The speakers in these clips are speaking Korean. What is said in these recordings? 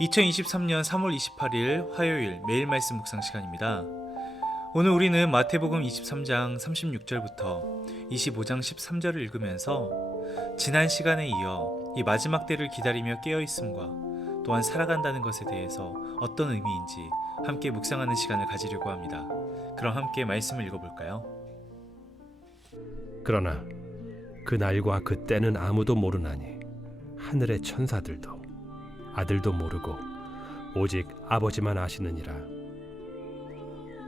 2023년 3월 28일 화요일 매일 말씀 묵상 시간입니다. 오늘 우리는 마태복음 23장 36절부터 25장 13절을 읽으면서 지난 시간에 이어 이 마지막 때를 기다리며 깨어있음과 또한 살아간다는 것에 대해서 어떤 의미인지 함께 묵상하는 시간을 가지려고 합니다. 그럼 함께 말씀을 읽어볼까요? 그러나 그 날과 그 때는 아무도 모르나니 하늘의 천사들도 아들도 모르고 오직 아버지만 아시느니라.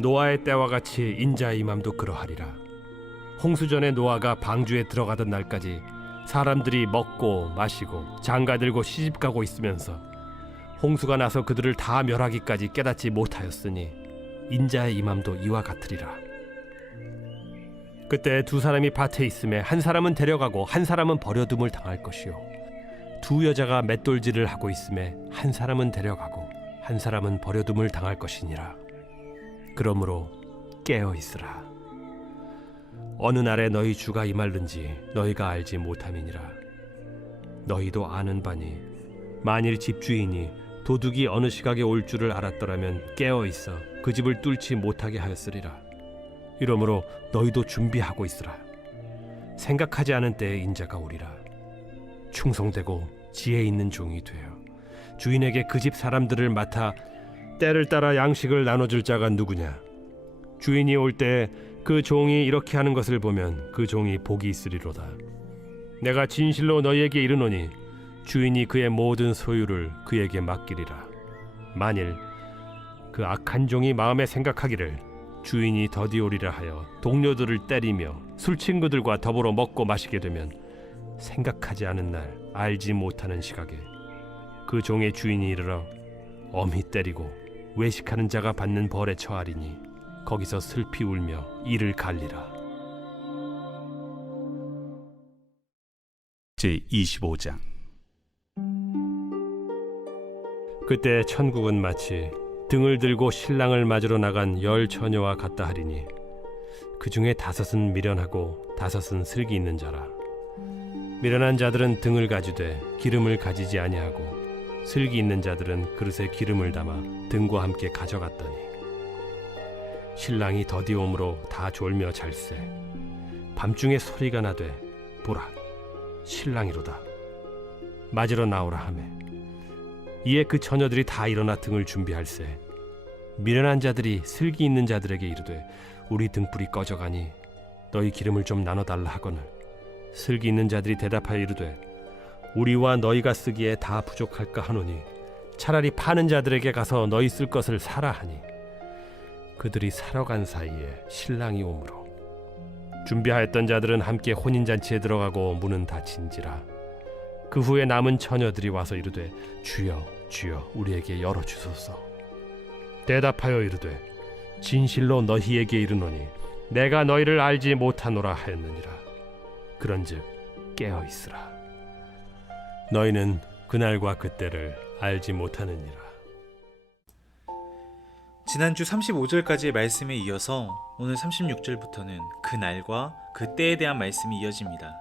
노아의 때와 같이 인자의 임함도 그러하리라. 홍수전에 노아가 방주에 들어가던 날까지 사람들이 먹고 마시고 장가들고 시집가고 있으면서 홍수가 나서 그들을 다 멸하기까지 깨닫지 못하였으니 인자의 임함도 이와 같으리라. 그때 두 사람이 밭에 있음에 한 사람은 데려가고 한 사람은 버려둠을 당할 것이요 두 여자가 맷돌질을 하고 있음에 한 사람은 데려가고 한 사람은 버려둠을 당할 것이니라. 그러므로 깨어 있으라. 어느 날에 너희 주가 임할는지 너희가 알지 못함이니라. 너희도 아는 바니 만일 집주인이 도둑이 어느 시각에 올 줄을 알았더라면 깨어 있어 그 집을 뚫지 못하게 하였으리라. 이러므로 너희도 준비하고 있으라. 생각하지 않은 때에 인자가 오리라. 충성되고 지혜 있는 종이 되어 주인에게 그 집 사람들을 맡아 때를 따라 양식을 나눠줄 자가 누구냐? 주인이 올 때 그 종이 이렇게 하는 것을 보면 그 종이 복이 있으리로다. 내가 진실로 너희에게 이르노니 주인이 그의 모든 소유를 그에게 맡기리라. 만일 그 악한 종이 마음에 생각하기를 주인이 더디 오리라 하여 동료들을 때리며 술 친구들과 더불어 먹고 마시게 되면 생각하지 않은 날 알지 못하는 시각에 그 종의 주인이 이르러 엄히 때리고 외식하는 자가 받는 벌에 처하리니 거기서 슬피 울며 이를 갈리라. 제25장. 그때 천국은 마치 등을 들고 신랑을 맞으러 나간 10 처녀와 같다 하리니 그 중에 5은 미련하고 5은 슬기 있는 자라. 미련한 자들은 등을 가지되 기름을 가지지 아니하고 슬기 있는 자들은 그릇에 기름을 담아 등과 함께 가져갔더니 신랑이 더디 오므로 다 졸며 잘세. 밤중에 소리가 나되 보라 신랑이로다. 맞으러 나오라 하매 이에 그 처녀들이 다 일어나 등을 준비할세. 미련한 자들이 슬기 있는 자들에게 이르되 우리 등불이 꺼져가니 너희 기름을 좀 나눠달라 하거늘 슬기 있는 자들이 대답하여 이르되 우리와 너희가 쓰기에 다 부족할까 하노니 차라리 파는 자들에게 가서 너희 쓸 것을 사라 하니 그들이 사러 간 사이에 신랑이 오므로 준비하였던 자들은 함께 혼인잔치에 들어가고 문은 닫힌지라. 그 후에 남은 처녀들이 와서 이르되 주여 주여 우리에게 열어주소서. 대답하여 이르되 진실로 너희에게 이르노니 내가 너희를 알지 못하노라 하였느니라. 그런즉 깨어 있으라. 너희는 그날과 그때를 알지 못하느니라. 지난주 35절까지의 말씀에 이어서 오늘 36절부터는 그 날과 그 때에 대한 말씀이 이어집니다.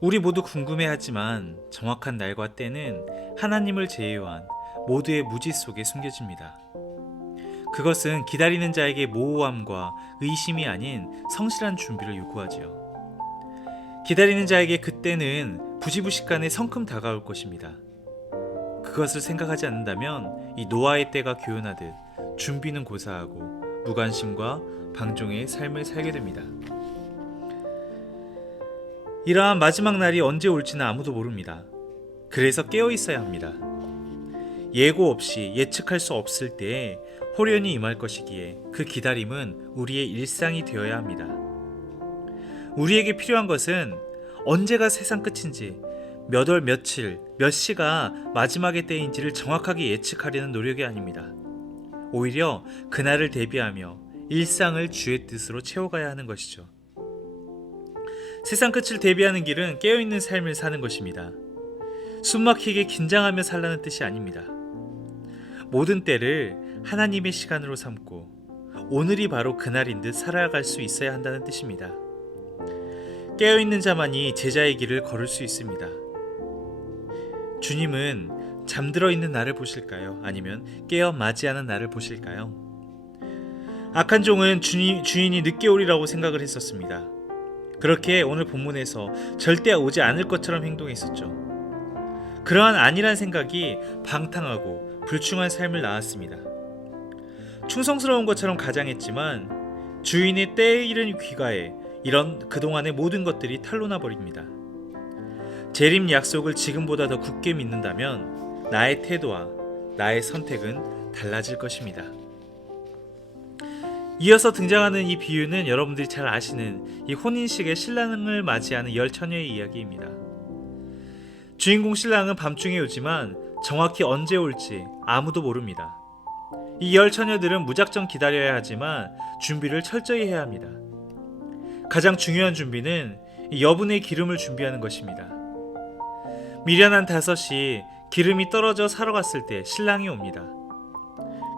우리 모두 궁금해하지만 정확한 날과 때는 하나님을 제외한 모두의 무지 속에 숨겨집니다. 그것은 기다리는 자에게 모호함과 의심이 아닌 성실한 준비를 요구하지요. 기다리는 자에게 그때는 부지부식간에 성큼 다가올 것입니다. 그것을 생각하지 않는다면 이 노아의 때가 교훈하듯 준비는 고사하고 무관심과 방종의 삶을 살게 됩니다. 이러한 마지막 날이 언제 올지는 아무도 모릅니다. 그래서 깨어 있어야 합니다. 예고 없이 예측할 수 없을 때에 호련히 임할 것이기에 그 기다림은 우리의 일상이 되어야 합니다. 우리에게 필요한 것은 언제가 세상 끝인지 몇 월 며칠 몇 시가 마지막의 때인지를 정확하게 예측하려는 노력이 아닙니다. 오히려 그날을 대비하며 일상을 주의 뜻으로 채워가야 하는 것이죠. 세상 끝을 대비하는 길은 깨어있는 삶을 사는 것입니다. 숨막히게 긴장하며 살라는 뜻이 아닙니다. 모든 때를 하나님의 시간으로 삼고 오늘이 바로 그날인 듯 살아갈 수 있어야 한다는 뜻입니다. 깨어있는 자만이 제자의 길을 걸을 수 있습니다. 주님은 잠들어 있는 나를 보실까요? 아니면 깨어 맞이하는 나를 보실까요? 악한 종은 주인이 늦게 오리라고 생각을 했었습니다. 그렇게 오늘 본문에서 절대 오지 않을 것처럼 행동했었죠. 그러한 안일한 생각이 방탕하고 불충한 삶을 낳았습니다. 충성스러운 것처럼 가장했지만 주인의 때에 이른 귀가에 이런 그동안의 모든 것들이 탄로나 버립니다. 재림 약속을 지금보다 더 굳게 믿는다면 나의 태도와 나의 선택은 달라질 것입니다. 이어서 등장하는 이 비유는 여러분들이 잘 아시는 이 혼인식의 신랑을 맞이하는 열 처녀의 이야기입니다. 주인공 신랑은 밤중에 오지만 정확히 언제 올지 아무도 모릅니다. 이 열 처녀들은 무작정 기다려야 하지만 준비를 철저히 해야 합니다. 가장 중요한 준비는 여분의 기름을 준비하는 것입니다. 미련한 다섯이 기름이 떨어져 사러 갔을 때 신랑이 옵니다.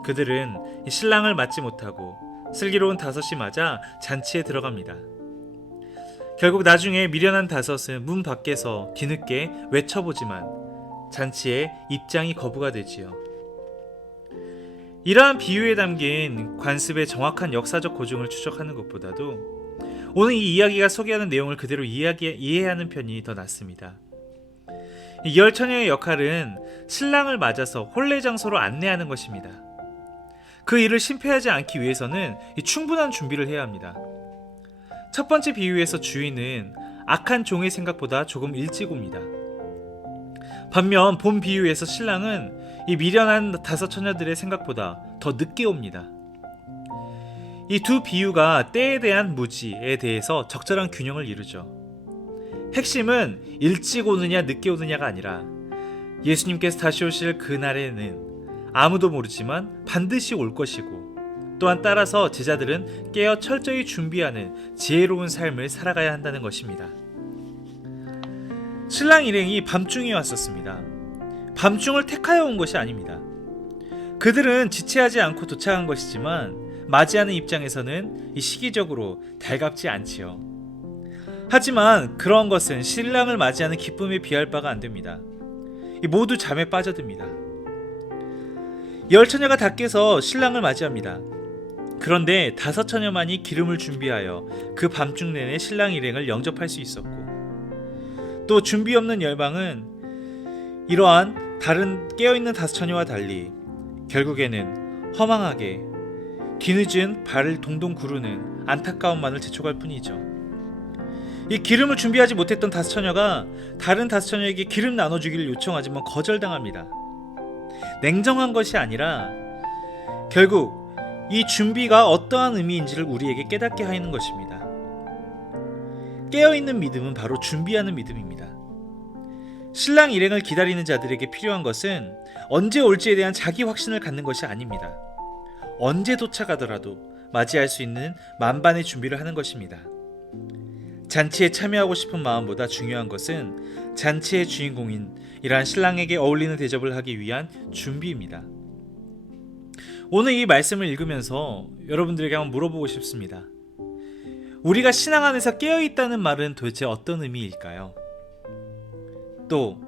그들은 신랑을 맞지 못하고 슬기로운 다섯이 맞아 잔치에 들어갑니다. 결국 나중에 미련한 다섯은 문 밖에서 뒤늦게 외쳐보지만 잔치에 입장이 거부가 되지요. 이러한 비유에 담긴 관습의 정확한 역사적 고증을 추적하는 것보다도 오늘 이 이야기가 소개하는 내용을 그대로 이해하는 편이 더 낫습니다. 이 열 처녀의 역할은 신랑을 맞아서 혼례 장소로 안내하는 것입니다. 그 일을 실패하지 않기 위해서는 충분한 준비를 해야 합니다. 첫 번째 비유에서 주인은 악한 종의 생각보다 조금 일찍 옵니다. 반면 본 비유에서 신랑은 이 미련한 다섯 처녀들의 생각보다 더 늦게 옵니다. 이 두 비유가 때에 대한 무지에 대해서 적절한 균형을 이루죠. 핵심은 일찍 오느냐 늦게 오느냐가 아니라 예수님께서 다시 오실 그날에는 아무도 모르지만 반드시 올 것이고 또한 따라서 제자들은 깨어 철저히 준비하는 지혜로운 삶을 살아가야 한다는 것입니다. 신랑 일행이 밤중에 왔었습니다. 밤중을 택하여 온 것이 아닙니다. 그들은 지체하지 않고 도착한 것이지만 맞이하는 입장에서는 이 시기적으로 달갑지 않지요. 하지만 그런 것은 신랑을 맞이하는 기쁨에 비할 바가 안 됩니다. 모두 잠에 빠져듭니다. 열 처녀가 다 깨서 신랑을 맞이합니다. 그런데 다섯 처녀만이 기름을 준비하여 그 밤중 내내 신랑 일행을 영접할 수 있었고 또 준비 없는 열방은 이러한 다른 깨어있는 다섯 처녀와 달리 결국에는 허망하게 뒤늦은 발을 동동 구르는 안타까움만을 재촉할 뿐이죠. 이 기름을 준비하지 못했던 다섯 처녀가 다른 다섯 처녀에게 기름 나눠주기를 요청하지만 거절당합니다. 냉정한 것이 아니라 결국 이 준비가 어떠한 의미인지를 우리에게 깨닫게 하는 것입니다. 깨어있는 믿음은 바로 준비하는 믿음입니다. 신랑 일행을 기다리는 자들에게 필요한 것은 언제 올지에 대한 자기 확신을 갖는 것이 아닙니다. 언제 도착하더라도 맞이할 수 있는 만반의 준비를 하는 것입니다. 잔치에 참여하고 싶은 마음보다 중요한 것은 잔치의 주인공인 이러한 신랑에게 어울리는 대접을 하기 위한 준비입니다. 오늘 이 말씀을 읽으면서 여러분들에게 한번 물어보고 싶습니다. 우리가 신앙 안에서 깨어있다는 말은 도대체 어떤 의미일까요? 또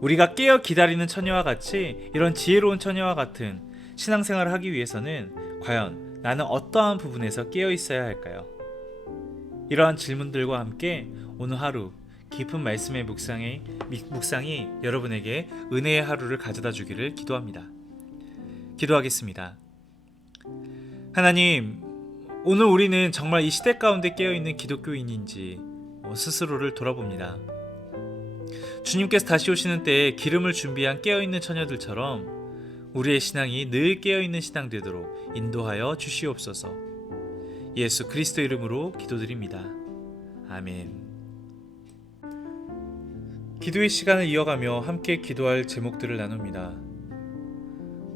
우리가 깨어 기다리는 처녀와 같이 이런 지혜로운 처녀와 같은 신앙생활을 하기 위해서는 과연 나는 어떠한 부분에서 깨어있어야 할까요? 이러한 질문들과 함께 오늘 하루 깊은 말씀의 묵상이 여러분에게 은혜의 하루를 가져다 주기를 기도합니다. 기도하겠습니다. 하나님, 오늘 우리는 정말 이 시대 가운데 깨어있는 기독교인인지 스스로를 돌아봅니다. 주님께서 다시 오시는 때에 기름을 준비한 깨어있는 처녀들처럼 우리의 신앙이 늘 깨어있는 신앙 되도록 인도하여 주시옵소서. 예수 그리스도 이름으로 기도드립니다. 아멘. 기도의 시간을 이어가며 함께 기도할 제목들을 나눕니다.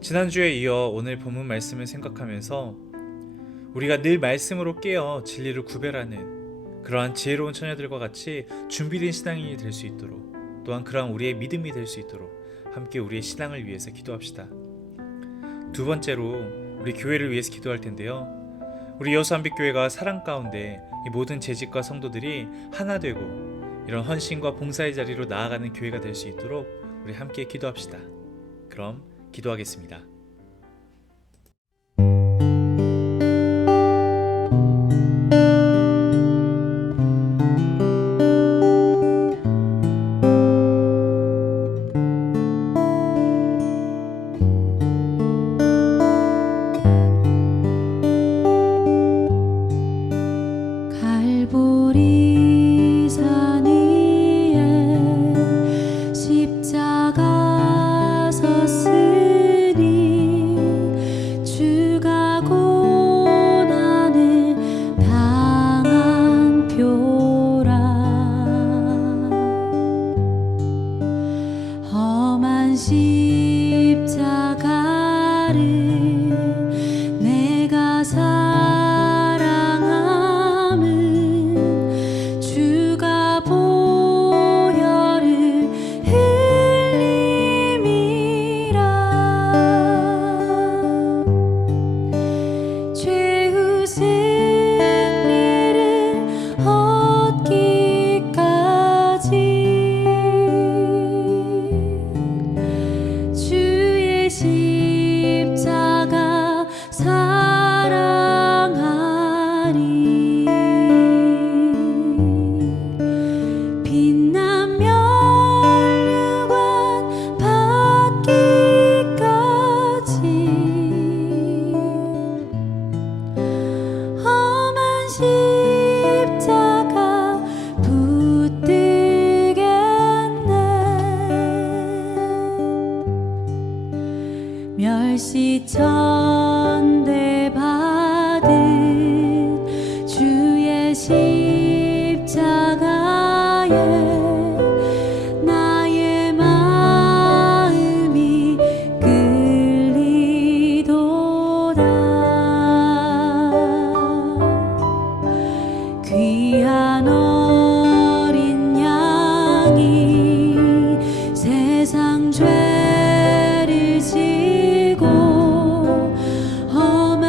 지난주에 이어 오늘 본문 말씀을 생각하면서 우리가 늘 말씀으로 깨어 진리를 구별하는 그러한 지혜로운 처녀들과 같이 준비된 신앙인이 될 수 있도록 또한 그러한 우리의 믿음이 될 수 있도록 함께 우리의 신앙을 위해서 기도합시다. 두 번째로 우리 교회를 위해서 기도할 텐데요. 우리 여수한빛교회가 사랑 가운데 이 모든 재직과 성도들이 하나 되고 이런 헌신과 봉사의 자리로 나아가는 교회가 될 수 있도록 우리 함께 기도합시다. 그럼 기도하겠습니다. 갈보리 산 위에 십자가 섰으니 주가 고난을 당한 표라. 험한 십자가를 내가 사랑함은 주가 보혈을 흘림이라. 죄의 승리를 얻기까지 주의 십자가 사랑하리. 빛난 면류관 받기까지 험한 십자가 붙들겠네. 멸시천대 받은 주의 십자가에 나의 마음이 끌리도다. 귀한 어린 양이 세상 죄를 지고 험한